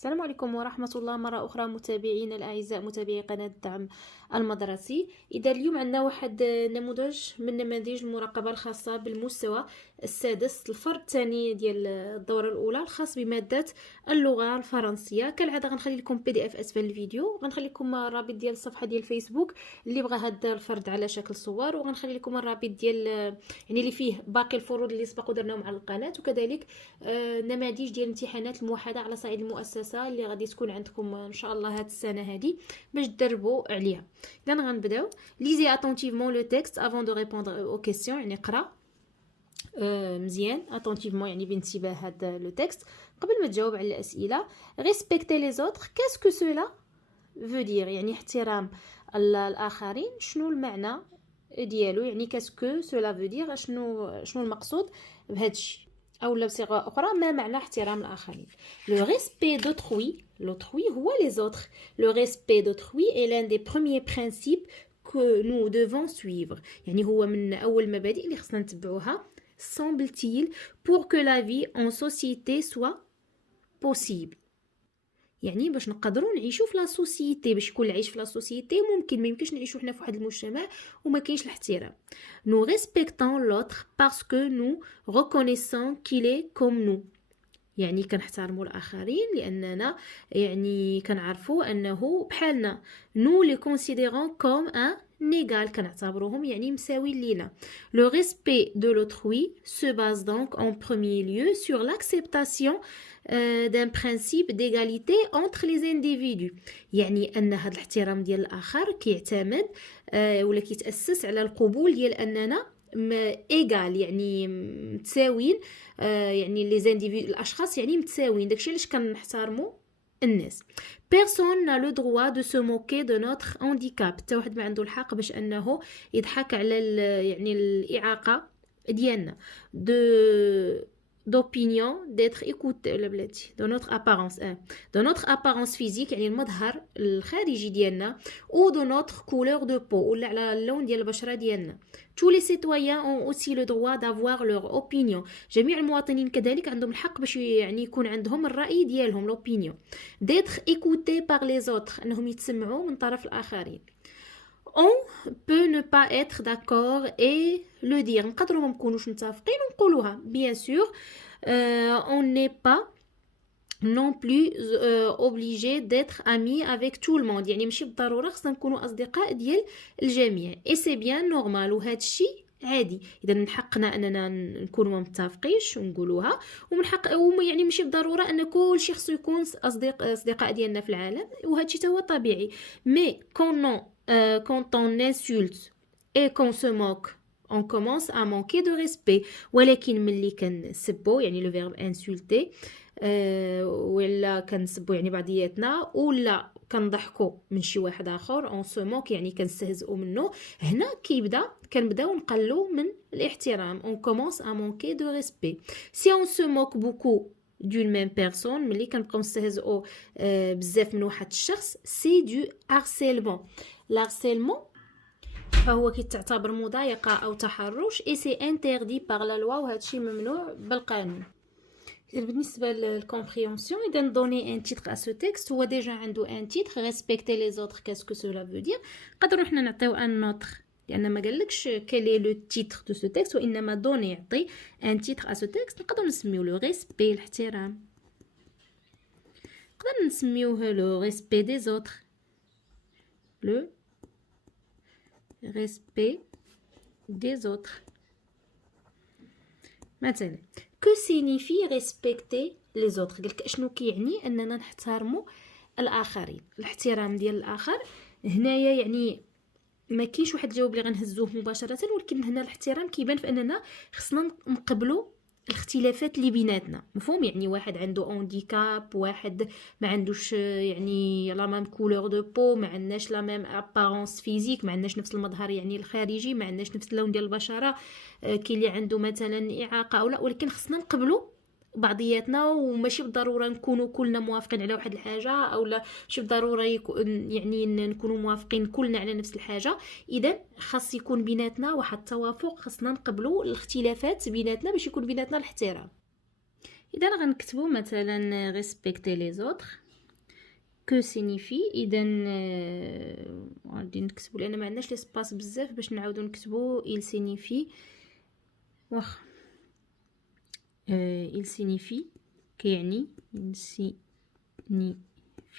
السلام عليكم ورحمة الله مرة أخرى متابعينا الأعزاء متابعي قناة الدعم المدرسي. إذا اليوم عندنا واحد نموذج من نماذج المراقبة الخاصة بالمستوى السادس الفرد الثاني ديال الدورة الأولى الخاص بمادة اللغة الفرنسية. كالعادة غنخلي لكم PDF أسفل الفيديو، غنخلي لكم الرابط ديال الصفحة ديال الفيسبوك اللي بغى هذا الفرد على شكل صور، وغنخلي لكم الرابط ديال يعني اللي فيه باقي الفروض اللي سبق ودرناهم على القناة، وكذلك نماذج ديال امتحانات الموحدة على صعيد المؤسسة اللي غادي تكون عندكم ان شاء الله هاد السنه هادي باش تدربوا عليها. اذا غنبداو. ليزي اتونتيفمون لو تيكست افون دو ريبوندر او كيسيون، يعني قرا مزيان اتونتيفمون يعني بانتباه هذا لو تيكست قبل ما تجاوب على الاسئله. ريسبكتي لي زوتر كاسكو سولا فو دير، يعني احترام الاخرين شنو المعنى ديالو، يعني كاسكو سولا فو دير شنو المقصود بهذا الشيء، أو بصيغة أخرى ما معنى احترام الآخرين. Le respect d'autrui, l'autrui هو les autres. Le respect d'autrui est l'un des premiers principes que nous devons suivre. يعني هو من أول المبادئ اللي خصنا نتبعوها semble-t-il pour que la vie en société soit possible. يعني باش نقدروا نعيشوا في لا سوسيتي، باش يكون العيش في لا سوسيتي ممكن، ما يمكنش نعيشوا حنا في واحد المجتمع وما كاينش الاحترام. nous respectons l'autre parce que nous reconnaissons qu'il est comme nous، يعني كنحترموا الاخرين لاننا يعني كنعرفوا انه بحالنا. nous les considérons comme un égal، كنعتبروهم يعني مساويين لينا. le respect de l'autrui se base donc en premier lieu sur l'acceptation d'un principe d'égalité entre les individus، يعني ان هذا الاحترام ديال الاخر كيعتمد ولا كيتاسس على القبول ديال اننا ايغال، يعني متساويين، يعني لي زانديفيدو الاشخاص يعني متساويين، داكشي علاش كنحترموا الناس. personne n'a le droit de se moquer de notre handicap، حتى واحد ما عنده الحق باش انه يضحك على يعني الاعاقه ديالنا. d'opinion d'être écouté ولا بلاتي de notre apparence de notre apparence physique، يعني المظهر الخارجي ديالنا، ou de notre couleur de peau ولا على اللون ديال البشره ديالنا. tous les citoyens ont aussi le droit d'avoir leur opinion، جميع المواطنين كذلك عندهم الحق باش يعني يكون عندهم الرأي ديالهم l'opinion. d'être écouté par les autres، انهم يتسمعوا من طرف الاخرين. on peut ne pas être d'accord et le dire، نقدروا ما نكونوش متفقين ونقولوها bien sûr. on n'est pas non plus obligé d'être ami avec tout le monde، يعني ماشي بالضروره خصنا نكونوا اصدقاء ديال الجميع. et c'est bien normal، وهذا الشيء عادي. اذا من حقنا اننا نكونوا ما متفقينش ونقولوها، ومن حق يعني ماشي بالضروره ان كل شيء خصو يكون اصدقاء ديالنا في العالم، وهذا الشيء هو طبيعي. mais quand on insulte et qu'on se moque on commence à manquer de respect. ولكن ملي كنسبوا يعني لو فيرب انسولتي ولا كنسبوا يعني بعضياتنا ولا كنضحكوا من شي واحد اخر اون سو موك يعني كنستهزئوا منه، هنا كنبداو نقلوا من الاحترام. on commence à manquer de respect. si on se moque beaucoup d'une même personne، ملي كنبقاو نستهزئوا بزاف من واحد الشخص، سي دو harcèlement. l'harcèlement فهو كيتعتبر مضايقة أو تحرش et c'est interdit par la loi، وهذا الشيء ممنوع بالقانون. بالنسبة للكومبريونسيون، إذا دوني ان تيتر à ce texte، هو ديجا عنده ان تيتر respecter les autres qu'est-ce que cela veut dire. نقدروا حنا نعطيو ان نوتر لأن ما قالكش quel est le titre de ce texte، وإنما دوني يعطي ان تيتر à ce texte. نقدروا نسميوه لو respect الاحترام، نقدر نسميوه لو respect des autres، le respect des autres. مثلا que signifie respecter les autres، قالك شنو كيعني اننا نحترموا الاخرين. الاحترام ديال الاخر هنايا يعني ما كاينش واحد الجواب اللي غنهزوه مباشره، ولكن هنا الاحترام كيبان في اننا خصنا نقبلوا الاختلافات اللي بيناتنا، مفهوم؟ يعني واحد عنده هانديكاب، واحد ما عندوش يعني لا ميم كولور دو بو، ما عندناش لا ميم ابارونس فيزيك، ما عندناش نفس المظهر يعني الخارجي، ما عندناش نفس اللون ديال البشره، كاين اللي عنده مثلا اعاقه او لا، ولكن خصنا نقبلوا بعضياتنا، وماشي بالضروره نكونوا كلنا موافقين على واحد الحاجه، او لا ماشي بالضروره يعني نكونوا موافقين كلنا على نفس الحاجه. اذا خاص يكون بيناتنا واحد التوافق، خاصنا نقبلوا الاختلافات بيناتنا باش يكون بيناتنا الاحترام. اذا غنكتبوا مثلا respecter les autres que signifie إذا غادي نكتبو لأن ما عندناش ليسباس بزاف باش نعاودو نكتبو il signifie واخا il signifie كيعني il signifie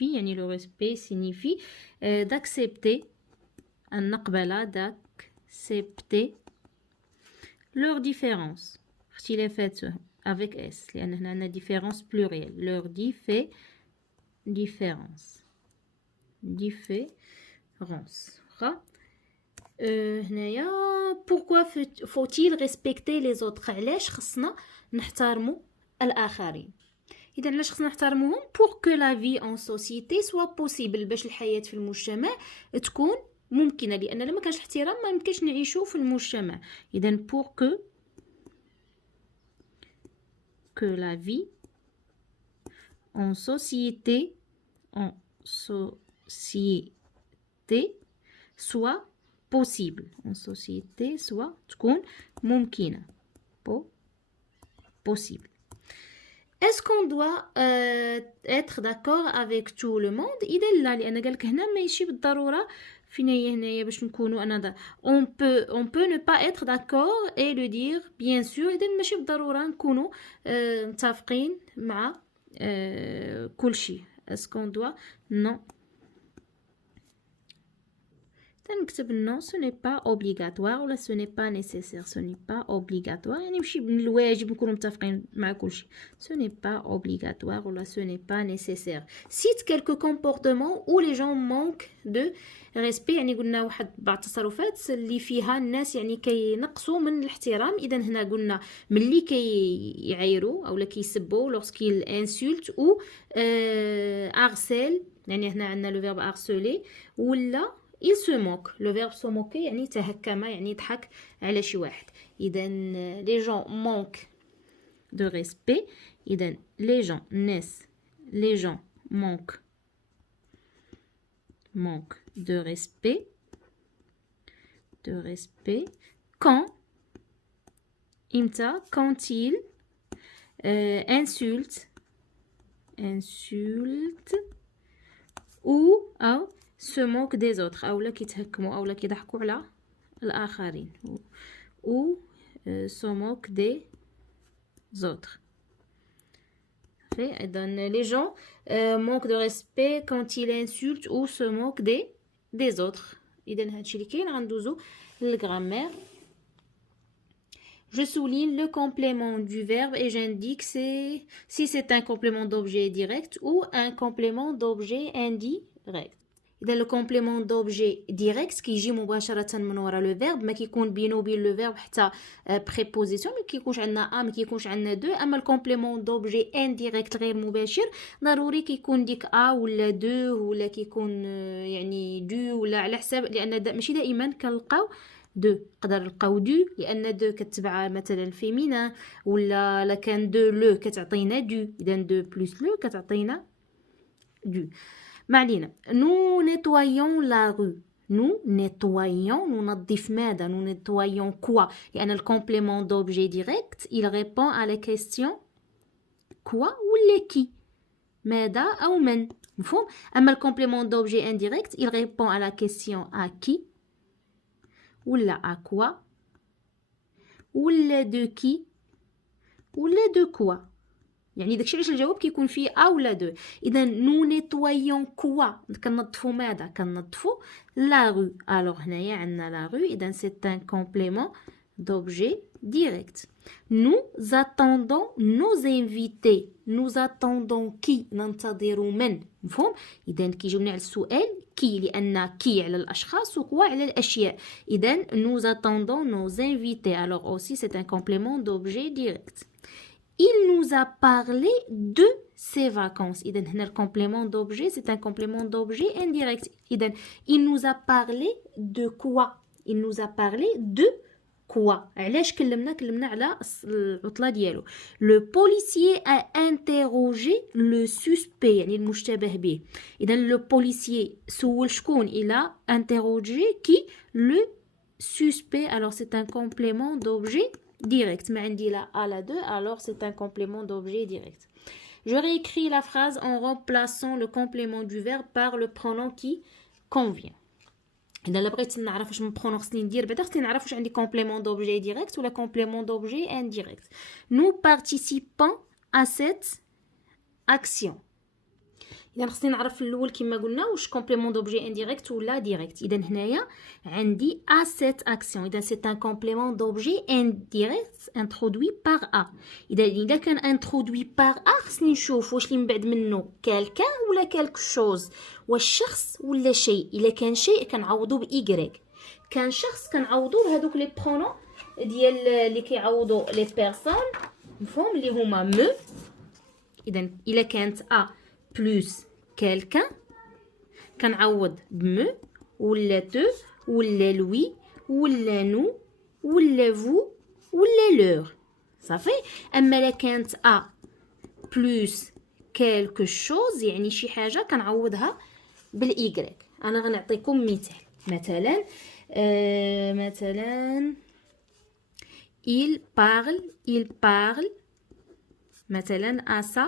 يعني لو respect signifie d'accepter أن نقبل d'accepter leur différence اختلافات avec S لأن هنا عندنا différence pluriel leur différence هنايا pourquoi faut-il respecter les autres علاش خصنا نحترموا الآخرين إذا علاش خصنا نحترموهم pour que la vie en société soit possible باش الحياة في المجتمع تكون ممكنة لأن لما كانش احترام ما يمكنش نعيشوا في المجتمع إذا pour que la vie en société soit possible en société soit تكون ممكنة possible. Est-ce qu'on doit être d'accord avec tout le monde إذا لا لأن قالك هنا ماشي بالضرورة فين هي هنايا باش نكونوا أنا on peut ne pas être d'accord et le dire bien sûr إذا ماشي بالضرورة نكونوا متفقين مع كل شيء. Est-ce qu'on doit non نكتب non ce n'est pas obligatoire ولا ce n'est pas nécessaire ce n'est pas obligatoire يعني ماشي من الواجب نكونوا متفقين مع كل شيء ce n'est pas obligatoire ولا ce n'est pas nécessaire. Cite quelques comportements où les gens manquent de respect يعني قلنا واحد بعض التصرفات اللي فيها الناس يعني كينقصوا من الاحترام. إذا هنا قلنا ملي كيعايروا أو كيسبوا lorsqu'ils insultent ou harcèlent يعني هنا عندنا le verbe harceler ولا il se moque le verbe se moquer يعني تهكم يعني يضحك على شي واحد. إذا les gens manquent de respect إذا les gens manquent de respect quand ils insultent ou se moquent des autres أو لا كيتهكموا أو لا كيضحكوا على الآخرين ou se moquent des autres. إذن les gens manquent de respect quand ils insultent ou se moquent des autres. إذن هادشي اللي كاين. غندوزو للغرامير. Je souligne le complément du verbe et j'indique si c'est un complément d'objet direct ou un complément d'objet indirect. إذا لو كومبليمون دوبجي ديريكت كيجي مباشرة من وراء لو فيرب ما كيكون بينه وبين لو فيرب حتى بريبوزيسيون ما كيكونش عندنا ما كيكونش عندنا دو. اما الكومبليمون دوبجي انديريكت غير مباشر ضروري كيكون ديك ولا دو ولا كيكون يعني دو ولا على حساب لان ماشي دائما كنلقاو دو. نقدر نلقاو دو لان دو كتبع مثلا الفيمينا ولا كان دو لو كتعطينا دو. اذا دو بلس لو كتعطينا دو. ما علينا. nous nettoyons la rue. ننظف ماذا؟ nous nettoyons quoi؟ لأن الكومبليمون دوبجي ديريكت il répond à la question quoi ولا qui ماذا أو من مفهوم. أما الكومبليمون دوبجي indirect il répond à la question à qui ولا à quoi ولا de qui ولا de quoi. يعني داكشي علاش الجواب كيكون فيه ولا دو. اذا نو نيتوايون كوا كنظفوا ماذا؟ كنظفوا لا رو. الوغ هنايا عندنا لا رو اذا سي ان كومبليمون دوبجي ديريكت. nous attendons nos invités. nous attendons qui؟ ننتظر من مفهوم. اذا كيجاوبنا على السؤال كي لان كي على الاشخاص وكوا على الاشياء. اذا nous attendons nos invités. alors aussi c'est un complément d'objet direct. Il nous a parlé de ses vacances. إذن هنا الكومبليمون دوبجي c'est un complément d'objet indirect. إذن il nous a parlé de quoi? il nous a parlé de quoi? علاش كلمنا على العطلة ديالو. le policier a interrogé le suspect يعني المشتبه به. إذن le policier سول شكون؟ il a interrogé qui? le suspect. alors c'est un complément d'objet direct. ما عندي لا لا دو alors c'est un complément d'objet direct. Je réécris la phrase en remplaçant le complément du verbe par le pronom qui convient. إذا بغيت نعرف واش من pronom خصني ندير بعدا خصني نعرف واش عندي complément d'objet direct ولا complément d'objet indirect. Nous participons à cette action. إذا خصني نعرف في الأول كما قلنا واش complément d'objet indirect ولا direct. إذا هنايا عندي à cette action. إذا c'est un complément d'objet indirect introduit par a. إذا كان introduit par a خصني نشوف واش اللي من بعد منه quelqu'un ولا quelque chose. واش شخص ولا شيء. إذا كان شيء كنعوضو ب y. كان شخص كنعوضو بهذوك لي برونون ديال اللي كيعوضو لي بيرسون مفهوم اللي هما me. إذا إلا كانت a بلوس quelqu'un كنعوض بمو ولا تو ولا لوي ولا نو ولا فو ولا لور صافي. اما لا كانت ا بلوس quelque chose يعني شي حاجه كنعوضها بالايغريك. انا غنعطيكم مثال. مثلا il parle مثلا à sa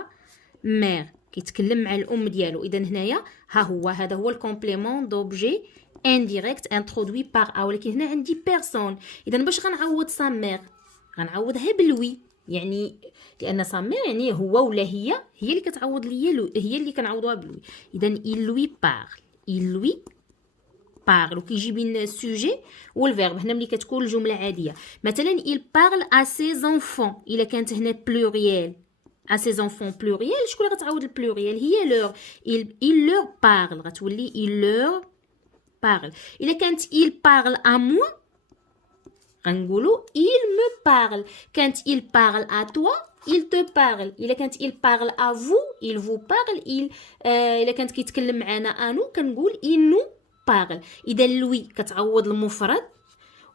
mère كيتكلم مع الام ديالو. اذا هنايا هذا هو الكومبليمون دوبجي انديريكت انترودوي بار ا. ولكن هنا عندي بيرسون. اذا باش غنعوض سا مير غنعوضها بلوي يعني لان سا مير يعني هو ولا هي اللي كتعوض ليا هي اللي كنعوضوها بلوي. اذا il lui parle وكيجي بين السوجي والفيرب. هنا ملي كتكون الجمله عاديه مثلا il parle à ses enfants. الا كانت هنا بلوريال à ses enfants pluriel شكون اللي غتعاود البلوريال هي leur. il leur parle غتولي il leur parle. الا كانت il parle à moi غنقولوا il me parle. كانت il parle à toi il te parle. الا كانت il parle à vous il vous parle. الا كانت كيتكلم معنا انو كنقول il nous parle. اذا لوي كتعوض المفرد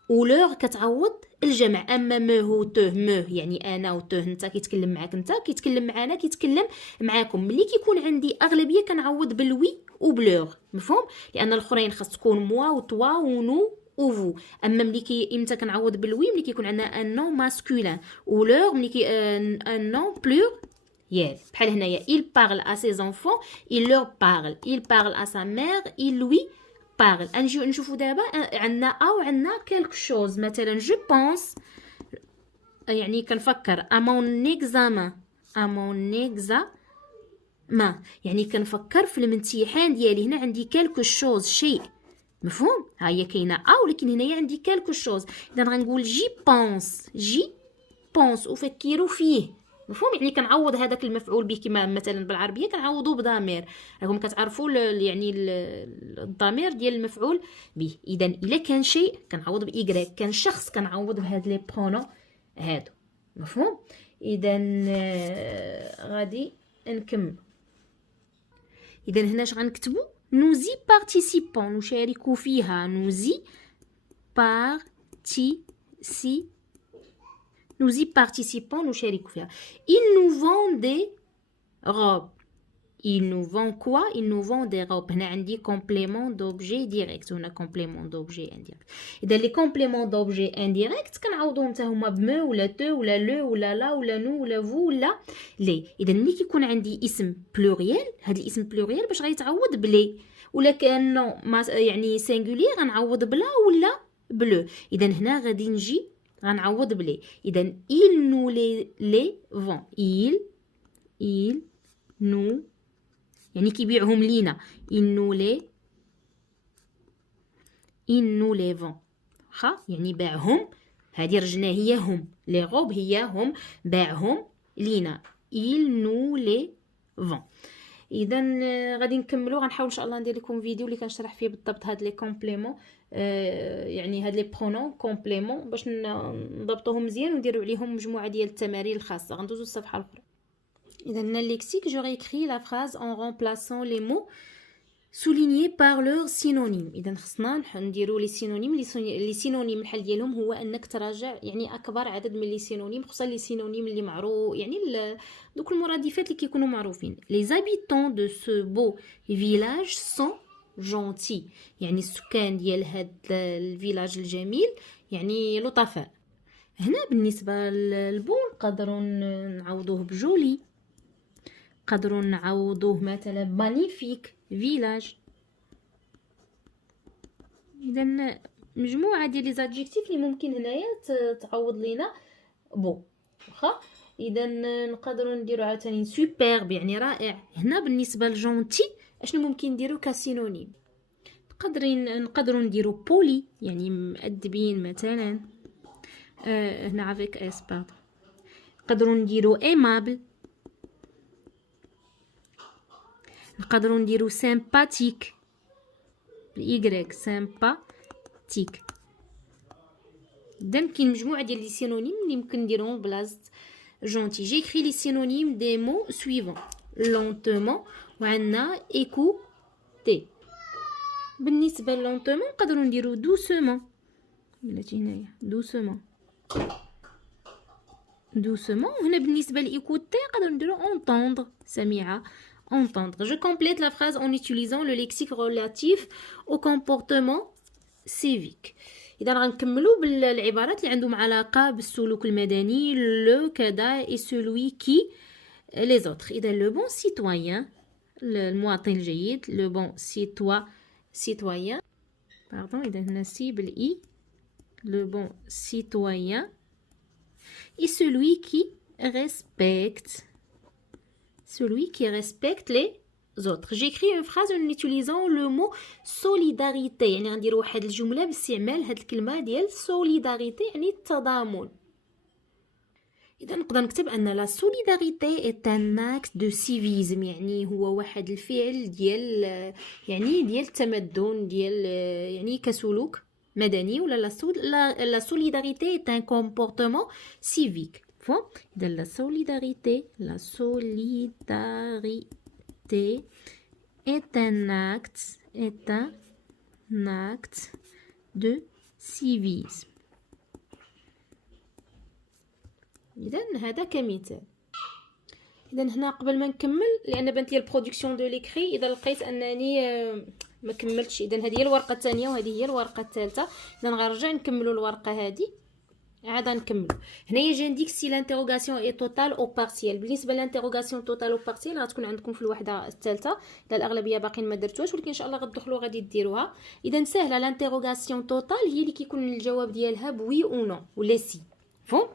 ولور كتعوض الجمع. اما مه وته مه يعني انا وته انت كيتكلم معاك انت كيتكلم معانا كيتكلم معاكم. ملي كيكون عندي اغلبيه كنعوض بالوي وبلور مفهوم لان الاخرين خاص تكون موا وتوا ونو وفو. اما ملي امتى كنعوض بالوي ملي كيكون عندنا ان نون ماسكولين ولور ملي ان نون بلور يال بحال هنايا il parle à ses enfants il leur parle à sa mère il lui parle. نجيو نشوفوا دابا عندنا او عندنا quelque chose. مثلا je pense يعني كنفكر à mon examen يعني كنفكر في الامتحان ديالي. هنا عندي quelque chose شيء مفهوم. ها هي كاينه او ولكن هنايا عندي quelque chose. اذا غنقول جي بونس افكر فيه مفهوم يعني كنعوض هذاك المفعول به كما مثلا بالعربيه كنعوضوه بضمير. راكم كتعرفوا يعني الضمير ديال المفعول به. اذا الا كان شيء كنعوض بايغريك كان شخص كنعوض بهاد لي برونون هادو مفهوم. اذا غادي نكمل. اذا هنا اش غنكتبوا نوزي بارتيسيبون نشارك فيها. نوزي participons نشارك فيها. ils nous vendent des robes. ils nous vendent quoi? ils nous vendent des robes. هنا عندي complément d'objet direct وهنا complément d'objet indirect. اذا لي complément d'objet indirect كنعوضوهم حتى هما بمو ولا تو ولا لو ولا لا ولا نو ولا فو ولا لي. اذا ملي كيكون عندي اسم بلوريال هذا الاسم بلوريال باش غيتعوض بلي ولا كانه يعني سينغولير غنعوض بلا ولا بلو. اذا هنا غادي نجي غنعوض بلي. اذا il nous les vend. il nous يعني كيبيعهم لينا. il nous les vend يعني باعهم. هذه رجنا هي هم لي غوب هي هم باعهم لينا. il nous les vend. اذا غادي نكملوا غنحاول ان شاء الله ندير لكم فيديو اللي كنشرح فيه بالضبط هاد لي كومبليمون يعني هاد لي برونون كومبليمون باش نضبطوهم مزيان ونديروا عليهم مجموعه ديال التمارين الخاصه. غندوزو للصفحه الاخرى. اذا هنا الليكسيك جو ريكري لا فراز en remplaçant les mots soulignés par leur synonyme. اذا خصنا نديروا لي سينونيم. لي سينونيم الحل ديالهم هو انك تراجع يعني اكبر عدد من لي سينونيم خصوصا لي سينونيم اللي معروف يعني دوك المرادفات اللي كيكونوا معروفين. les habitants de ce beau village sont gentils يعني السكان ديال هاد الفيلاج الجميل يعني لطفاء. هنا بالنسبه للبو نقدروا نعوضوه بجولي نقدروا نعوضوه مثلا مانيفيك فيلاج. اذا مجموعه ديال لي زادجيكتيف اللي ممكن هنايا تعوض لينا بو. واخا اذا نقدروا نديروا عاوتاني سوبرب يعني رائع. هنا بالنسبه لجونتي اشنو ممكن نديروا كسينونيم؟ نقدروا نديروا بولي يعني مؤدبين مثلا. هنا افيك اس باردون. نقدروا نديروا ايمابل. نقدروا نديروا سامباتيك بالايغريك سامباتيك. اذا كاين مجموعه ديال لي سينونيم اللي ممكن نديروهم بلاصه جونتي. جي écrit لي سينونيم دي مو سويفون لونتومون وعندنا écouter. بالنسبه لونتومون نقدروا نديروا دوسمون. بلاتي هنايا دوسمون دوسمون. هنا بالنسبه لإيكوتي نقدروا نديروا entendre سميعه entendre. Je complète la phrase en utilisant le lexique relatif au comportement civique. اذا غنكملوا بالعبارات اللي عندهم علاقه بالسلوك المدني لو كذا et celui qui les autres. اذا le bon citoyen المواطن الجيد le bon citoyen pardon. اذا هنا سي بالاي le bon citoyen et celui qui respecte les autres. J'écris une phrase en utilisant le mot solidarité. يعني غندير واحد الجمله باستعمال هاد الكلمه ديال solidarité يعني التضامن. اذا نقدر نكتب ان لا solidarité est un acte de civisme يعني هو واحد الفعل ديال يعني ديال التمدن ديال يعني كسلوك مدني. ولا la solidarité est un comportement civique. إذا la solidarité est un acte de civisme. إذا هذا كمثال. إذا هنا قبل ما نكمل لأن بانت لي البرودكسيون دو ليكري إذا لقيت أنني ما كملتش. إذا هذه هي الورقة الثانية وهذه هي الورقة الثالثة. إذا غنرجع نكملوا الورقة هذه عاد نكملوا. هنايا جانديك سي لانتيروغاسيون اي توتال او بارسيال. بالنسبه للانتيروغاسيون توتال او بارسيال غتكون عندكم في الوحده الثالثه. اذا الاغلبيه باقيين ما درتوهاش ولكن ان شاء الله غتدخلوا غادي ديروها. اذا سهله. لانتيروغاسيون توتال هي اللي كيكون الجواب ديالها بوي او نو ولا سي. فهم.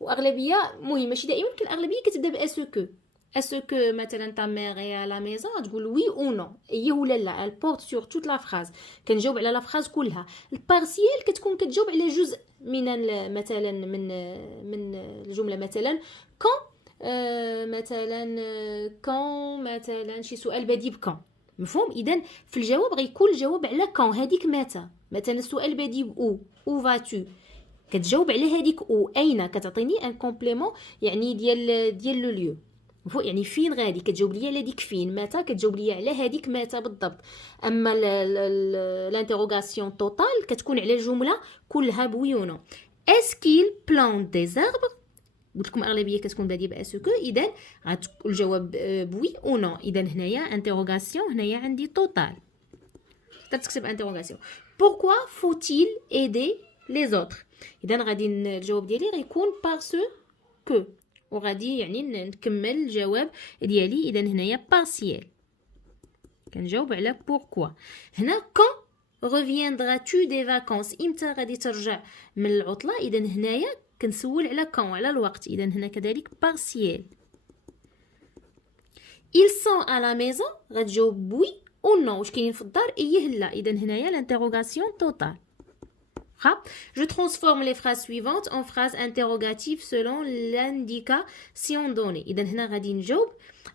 واغلبيه مهم ماشي دائما ولكن الاغلبيه كتبدا باسكو. اسكو مثلا تا ميغ اي ا لا ميزون تقول وي او نو اي ولا لا. ال بورت سور توت لا فراز. كنجاوب على لا فراز كلها. البارسيال كتكون كتجاوب على جزء من مثلا من الجمله. مثلا كون مثلا شي سؤال بادي بكون. مفهوم. اذا في الجواب غيكون الجواب على كون هذيك متى. مثلا السؤال بادي او فاتو كتجاوب على هذيك او اين. كتعطيني ان كومبليمون يعني ديال لو ليو. يعني فين غادي كتجاوب لي على ديك فين. متى كتجاوب لي على هذيك متى بالضبط. اما لانتيروغاسيون توتال كتكون على الجمله كلها بوي و نو. اسكيل بلانت دي زاربر. قلت لكم اغلبيه كتكون باديه باسكو. اذا غتكون الجواب بوي او نو. اذا هنايا انتيروغاسيون هنايا عندي توتال. تقدر تكتب انتيروغاسيون. بوركوا فوتيل ايدي لي زوتر. اذا غادي الجواب ديالي غيكون باسكو وغادي يعني نكمل الجواب ديالي. اذا هنايا بارسيال كنجاوب على بوركوا. هنا كون reviendras-tu des vacances. امتى غادي ترجع من العطله. اذا هنايا كنسول على كون على الوقت. اذا هنا كذلك بارسيال. ils sont à la maison غتجاوب وي او نو. واش كاينين في الدار ايه لا. اذا هنايا l'interrogation totale. Je transforme les phrases suivantes en phrases interrogatives selon l'indication donnée. إذا هنا غادي نجاوب.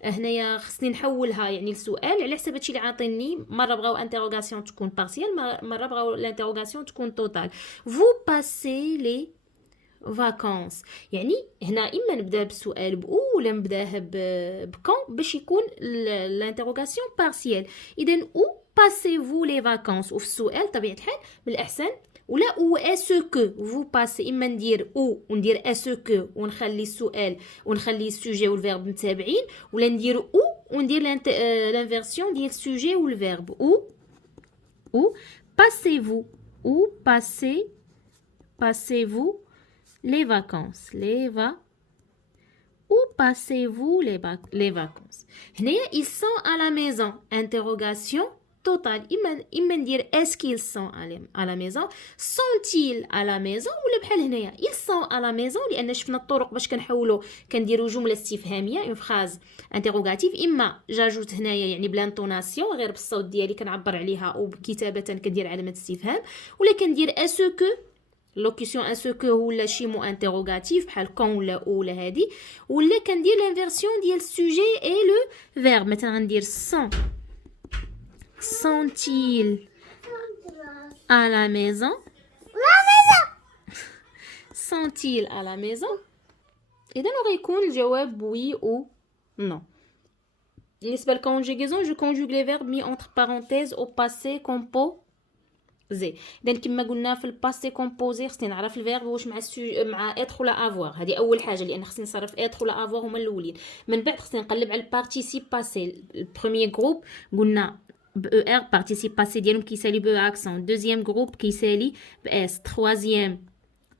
هنايا خصني نحولها يعني السؤال على حسب هادشي اللي عاطيني. مرة بغاو انتيروغاسيون تكون بارسيال مرة بغاو الانتيروغاسيون تكون توتال. Vous passez les vacances. يعني هنا إما نبدا بالسؤال بأو ولا نبداه بكون باش يكون الانتيروغاسيون بارسيال. إذا أو passez-vous les vacances. وفي السؤال طبيعة الحال من الأحسن ولا او اسكو فو باسي. اما ندير او وندير اسكو ونخلي السؤال ونخلي السوجي والفيرب متابعين ولا ندير او وندير لانفيرسيون ديال السوجي والفيرب. او باسيفو او باسيفو لي فاكونس où passez-vous les vacances. هنايا ils sont à la maison. Interrogation totale. إما ندير est-ce qu'ils sont à la maison. Sont-ils à la maison ولا بحال هنايا ils sont à la maison لأن شفنا الطرق باش كنحولوا كنديروا جملة استفهامية une phrase interrogative. إما جاجوت هنايا يعني بلانطوناسيون غير بالصوت ديالي كنعبر عليها وبكتابة كندير علامة استفهام ولا كندير est-ce que لوكيسيون ان سو كو ولا شي مو انتروغاتيف بحال كون ولا هادي ولا كندير لانفيرسيون ديال السوجي اي لو فيرب. مثلا غندير sont-ils à la maison sont-ils à la maison اذا غيكون الجواب وي او نو. بالنسبه للكونجيغيزون جو كونجوغ لي فيرب مي اونتر بارونتيز او باسي كومبو زي. اذا كما قلنا في الباسي كومبوزي خصني نعرف الفيرب واش مع اتر ولا افوار. هذه اول حاجه لان خصني نصرف اتر ولا افوار هما الاولين. من بعد خصني نقلب على البارتيسيب باسي. البروميير جروب قلنا ب او ار بارتيسيب باسي ديالهم كيسالي ب اكسون. دوزيام جروب كيسالي ب اس.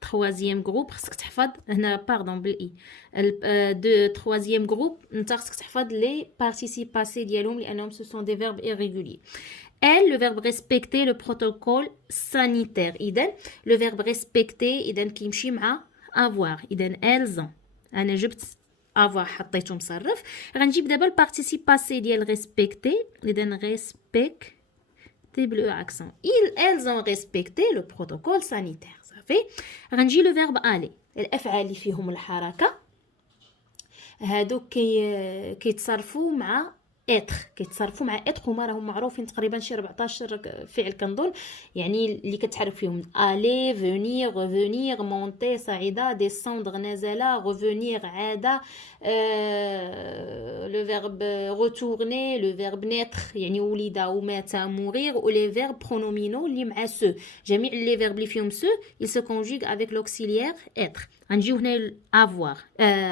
تروازيام جروب خصك تحفظ هنا باردون بالاي. دو تروازيام جروب انت خصك تحفظ لي بارتيسيب باسي ديالهم لانهم سو سون دي فيرب ايريغولي. Elle, le verbe respecter le protocole sanitaire. إذن le verbe respecter إذن كيمشي مع avoir. إذن elles ont. أنا جبت avoir حطيته مصرف. غنجيب دابا البارتيسيب باسي ديال respecter. إذن respecter بلو accent. Elles ont respecté le protocole sanitaire. صافي. غنجي le verbe aller. الأفعال اللي فيهم الحركة هادو كيتصرفوا مع كيتصرفوا مع اتر هما راهم معروفين تقريبا شي 14 فعل كنظن يعني اللي كتحرك فيهم aller venir revenir monter صعيده descendre نزل revenir عاد le verbe retourner le verbe naître يعني ولد ومات mourir و les verbes pronominaux اللي مع سو. جميع les verbes اللي فيهم سو ils se conjuguent avec l'auxiliaire être. غنجيو هنا avoir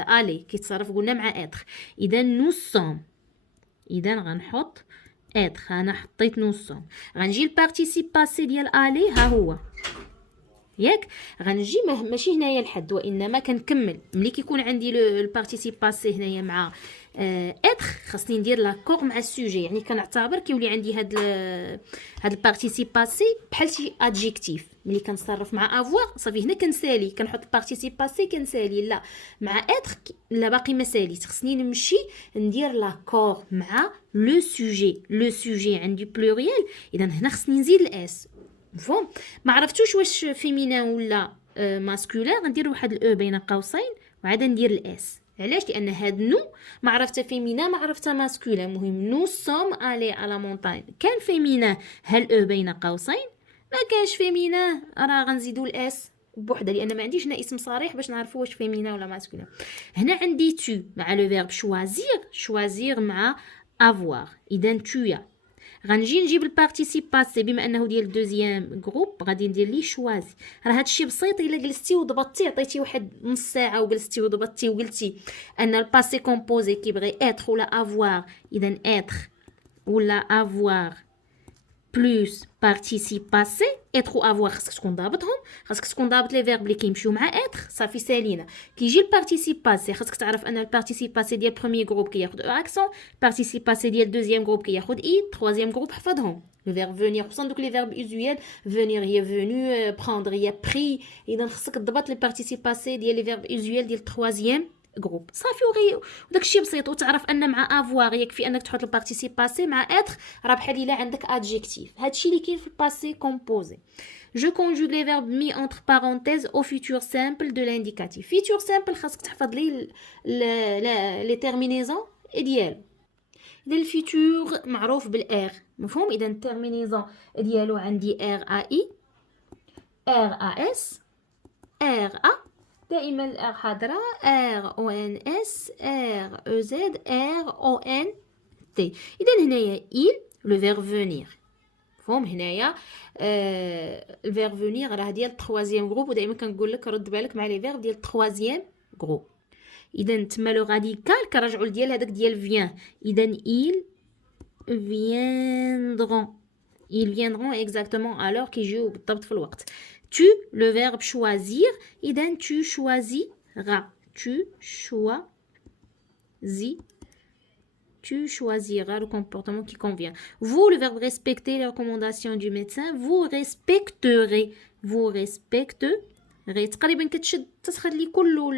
aller كيتصرف قلنا مع être. اذا nous sommes إذا غنحط اتر. انا حطيت نوسون. غنجي البارتيسيب باسي ديال الي ها هو ياك. غنجي ماشي هنايا الحد وانما كنكمل. ملي كيكون عندي البارتيسيب باسي هنايا مع اتر خاصني ندير لاكور مع السوجي. يعني كنعتبر كيولي عندي هاد البارتيسيب باسي بحال شي ادجيكتيف. ملي كنصرف مع افوار صافي هنا كنسالي كنحط البارتيسيب باسي كنسالي. لا مع اتر لا باقي ما ساليت. خصني نمشي ندير لاكور مع لو سوجي عندي بلوريال. اذا هنا خصني نزيد الاس. مفهوم؟ ما عرفتوش واش فيمينا ولا ماسكولين. غندير واحد الاو بين قوسين وعاد ندير الاس. علاش؟ لان هاد نو ما عرفتها فيمينا ما عرفتها ماسكولين. مهم نو سوم الي على مونطاين كان فيمينا هل او بين قوسين. ما كانش فيمينا راه غنزيدو الاس بوحده لان ما عنديش هنا اسم صريح باش نعرفوا واش فيمينا ولا ماسكولين. هنا عندي تو مع لو فيرب شوازير مع افوار. اذا تويا. غنجي نجيب البارتيسيب باسي بما انه ديال دوزيام جروب غادي ندير ليه شوازي. راه هادشي بسيط الا جلستي وضبطتي عطيتي واحد نص ساعه وجلستي وضبطتي وقلتي ان الباسي كومبوزي كيبغي اتر ولا افوار. اذا اتر ولا افوار بلوس بارتيسيب باسي. اتر و افوار خاصك تكون ضابطهم. خاصك تكون ضابط لي فيرب اللي كيمشيو مع اتر. صافي سالينا. كيجي البارتيسيب باسي خاصك تعرف ان البارتيسيب باسي ديال بروميير جروب كياخذ او اكسون. البارتيسيب باسي ديال دوزيام جروب كياخذ اي. تروازيام جروب حفظهم. لو فيرب فونير خصوصا دوك لي فيرب اوزويال. فونير هي فونو بروندر هي بري. اذا خاصك تضبط لي بارتيسيب باسي ديال لي فيرب اوزويال ديال تروازيام جروب. صافي وداك الشيء بسيط. وتعرف ان مع افوار يكفي انك تحط البارتيسيب باسي مع اتر راه بحال الا عندك ادجيكتيف. هادشي اللي كاين في الباسي كومبوزي. جو conjugue les verbes mis entre parenthèses au futur simple de l'indicatif. futur simple خاصك تحفظ لي لي تيرمينيزون ديالو. اذا الفيتور معروف بالار. مفهوم؟ اذا التيرمينيزون ديالو عندي ار ا اي ار ا اس ار ا. دائما الار حاضره. ار او ان اس ار او زد ار او ان تي. اذا هنايا il لو فيرب فونير. مفهوم؟ هنايا الفيرب فونير راه ديال التروازيام جروب. ودائما كنقول لك رد بالك مع لي فيرب ديال التروازيام جروب. اذا تما لو راديكال كنرجعوا لديال هذاك ديال فيان. اذا il viendront exactement alors كيجيو بالضبط في الوقت. tu le verbe choisir. اذا tu choisiras tu choisiras le comportement qui convient. Vous, le verbe respecter les recommandations du médecin, vous respecterez. Vous respecterez. تقريبا كتشد تخلي كله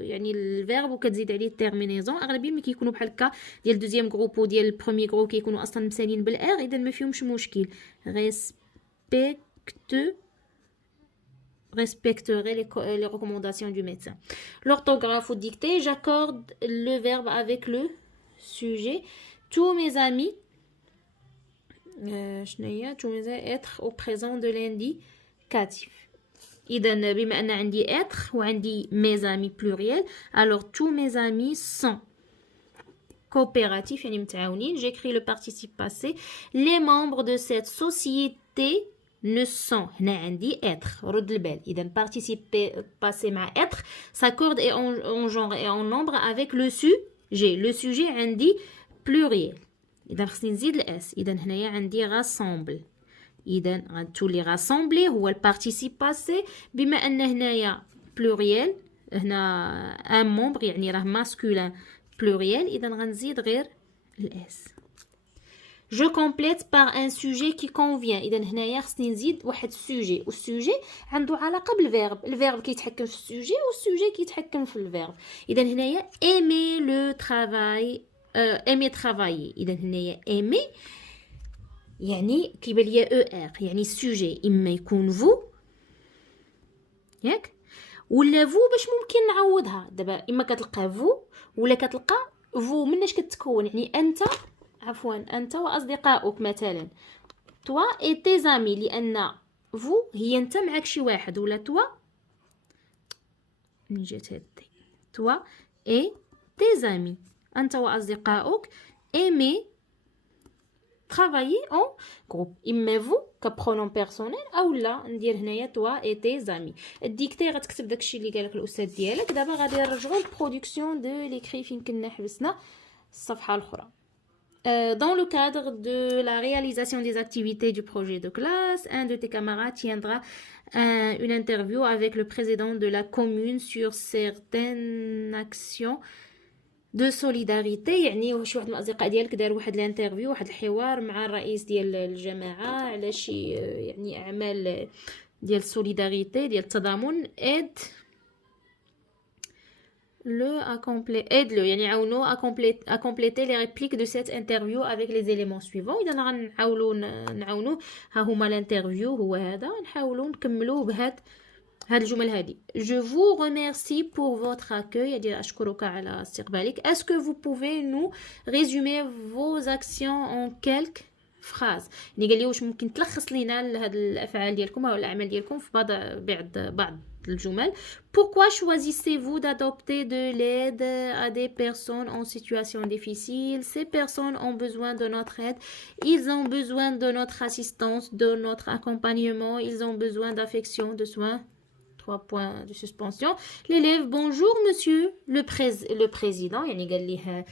يعني الفيرب وكتزيد عليه التيرمينيزون. اغلبيه ملي كيكونوا بحال هكا ديال الدوزيام جروب وديال البروميي جروب كيكونوا اصلا مسالين بالار، اذا ما فيهمش مشكل. respecterai les recommandations du médecin. L'orthographe ou dictée, j'accorde le verbe avec le sujet. Tous mes amis être au présent de l'indicatif. إذا بما أن عندي être وعندي mes amis pluriel, alors tous mes amis sont coopératifs يعني متعاونين. J'écris le participe passé. Les membres de cette société ne sont هنا عندي être رد البال. إذا participe passé مع être s'accorde et en genre et en nombre avec le sujet. Le sujet عندي pluriel. إذا خصني نزيد الاس. إذا هنايا عندي rassemble. إذا غتولي راسامبلي هو البارتيسيب باسي. بما أن هنايا بلوريال هنا ان مومبر يعني راه ماسكولين بلوريال، إذا غنزيد غير الاس. جو كومبليت بار ان سوجي كي كونفيان. إذا هنايا خصني نزيد واحد السوجي، والسوجي عنده علاقة بالفيرب. الفيرب كيتحكم في السوجي والسوجي كيتحكم في الفيرب. إذا هنايا ايمي لو ترافاي، ايمي ترافايي. إذا هنايا ايمي يعني كيبان ليا او ار يعني السوجي اما يكون فو ياك ولا فو باش ممكن نعوضها. دابا اما كتلقى فو ولا كتلقى فو مناش كتكون يعني انت انت واصدقائك مثلا توا اي تي زامي، لان فو هي انت معك شي واحد، ولا توا من جات هاد توا اي تي زامي انت واصدقائك ايمي travailler en groupe. إما vous كبرونون بيرسونيل أو لا ندير هنايا توا اي تي زامي. الديكتي غتكتب داكشي اللي قالك الأستاذ ديالك. دابا غادي نرجعو للبرودكسيون دو ليكري فين كنا حبسنا الصفحة الأخرى. Dans le cadre de la réalisation des activités du projet de classe, un de tes camarades tiendra une interview avec le président de la commune sur certaines actions دو سوليداريتي. يعني شي واحد من الاصدقاء ديالك دار واحد الانترفيو، واحد الحوار مع الرئيس ديال الجماعه على شي يعني اعمال ديال السوليداريتي ديال التضامن. ايد لو يعني عاونو à compléter les répliques de cette interview avec les éléments suivants. اذا غنحاولوا نعاونوه. ها هما الانترفيو هو هذا، نحاولوا نكملوه بهاد الجمل هذه. Je vous remercie pour votre accueil. يعني أشكرك على استقبالك. Est-ce que vous pouvez nous résumer vos actions en quelques phrases. يعني قال لي واش ممكن تلخص لينا هاد الأفعال ديالكم أو الأعمال ديالكم في بعض الجمل. Pourquoi choisissez-vous d'adopter de l'aide à des personnes en situation difficile? Ces personnes ont besoin de notre aide. Ils ont besoin de notre assistance, de notre accompagnement. Ils ont besoin d'affection, de soins. 3 points de suspension. L'élève, bonjour monsieur le président. يعني قال ليه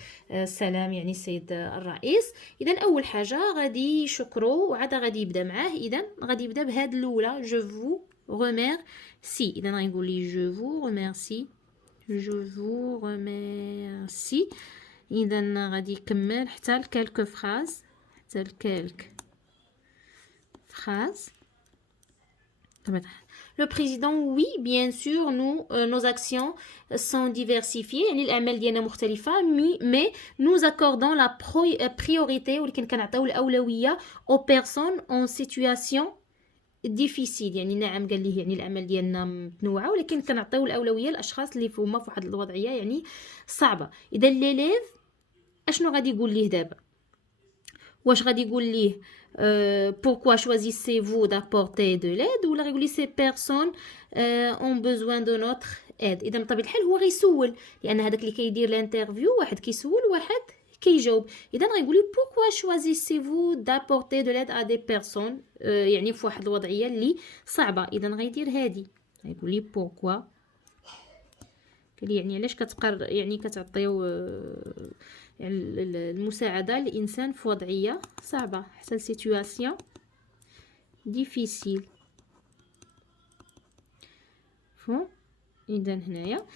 سلام يعني السيد الرئيس. إذا أول حاجة غادي يشكرو وعاد غادي يبدا معاه. إذا غادي يبدا بهاد الأولى je vous remercie. إذا غنقول لي je vous remercie. je vous remercie. إذا غادي يكمل حتى لكالك فراز. حتى لكالك فراز. Le président, oui, bien sûr, nos actions sont diversifiées. يعني الأعمال ديالنا مختلفة، mais nous accordons la priorité ولكن كنعطيو الأولوية aux personnes en situation difficile. يعني نعم قال ليه يعني الأعمال ديالنا متنوعة ولكن كنعطيو الأولوية للأشخاص اللي هما في واحد الوضعية يعني صعبة. إذا ليليف أشنو غادي يقول ليه دابا؟ واش غادي يقول ليه pourquoi choisissez-vous d'apporter de l'aide ولا غيقول لي ces personnes ont besoin de notre aide. اذا بطبيعه الحال هو غيسول، لان هذاك اللي كيدير الانترفيو واحد كيسول واحد كيجاوب. اذا غيقول لي pourquoi choisissez-vous d'apporter de l'aide à des personnes يعني في واحد الوضعيه اللي صعبه. اذا غيدير هادي غيقول لي pourquoi قال لي يعني علاش يعني كتعطيو يعني المساعدة للإنسان في وضعية صعبة حتى situation difficile. إذا هنايا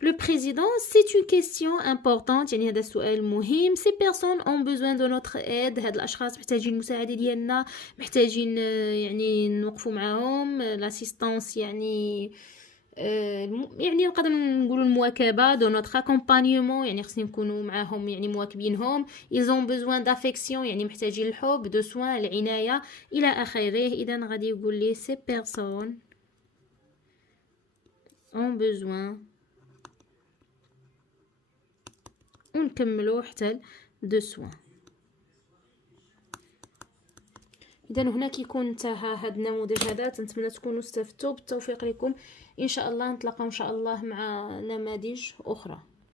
Le président, c'est une question importante. يعني هذا سؤال مهم. Ces personnes ont besoin de notre aide. هاد الأشخاص محتاجين المساعدة ديالنا، محتاجين يعني نوقفوا معاهم. l'assistance يعني يعني نقدر نقولوا المواكبة de notre accompagnement، يعني خصنا نكونوا معاهم يعني مواكبينهم. ils ont besoin d'affection يعني محتاجين الحب، de soins العناية إلى آخره. إذا غادي يقول لي ces personnes ont besoin، ونكملوا حتى de soins. اذا هنا كيكون انتهى هذا النموذج هذا. نتمنى تكونوا استفدتوا. بالتوفيق لكم ان شاء الله. نتلاقاو ان شاء الله مع نماذج اخرى.